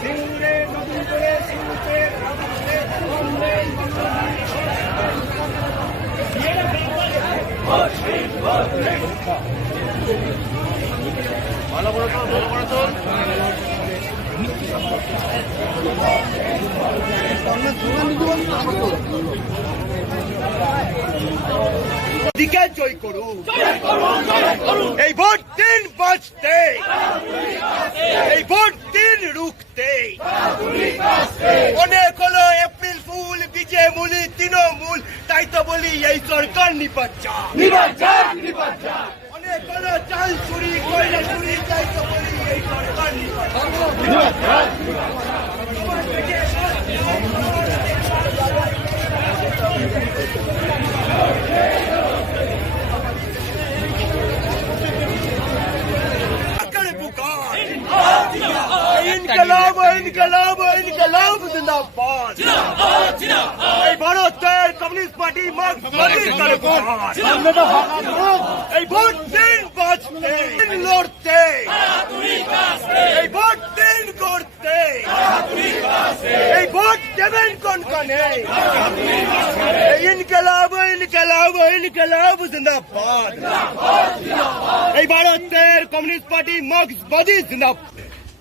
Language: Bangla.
সিঙ্গুরে নতুন করে সিঙ্গুরে দিকে জয় করুন এই ভোট দিন বাঁচতে। এই ভোট দিন রুখতে। অনেক হলো এপ্রিল ফুল, বিজে মুলি, তৃণমূল। তাই তো বলি এই সরকার নিপাচ্চা অনেক হলো চাল চুরি, কয়লা চুরি, তাই তো বলি এই সরকার নিপাচ্চা इनकलाब इनकलाब इनकलाब जिंदाबाद এই ভারতের কমিউনিস্ট পার্টি মার্ক্সবাদী করে পুকার এই ভোট দিন বাঁচতে দিন লড়তে এই ভোট দিন করতে এই ভোট দেবেন কোন কানে এই ইনকলাব ইনকলাব ইনকলাব জিন্দাবাদ এই ভারতের কমিউনিস্ট পার্টি মার্ক্সবাদী জিন্দাবাদ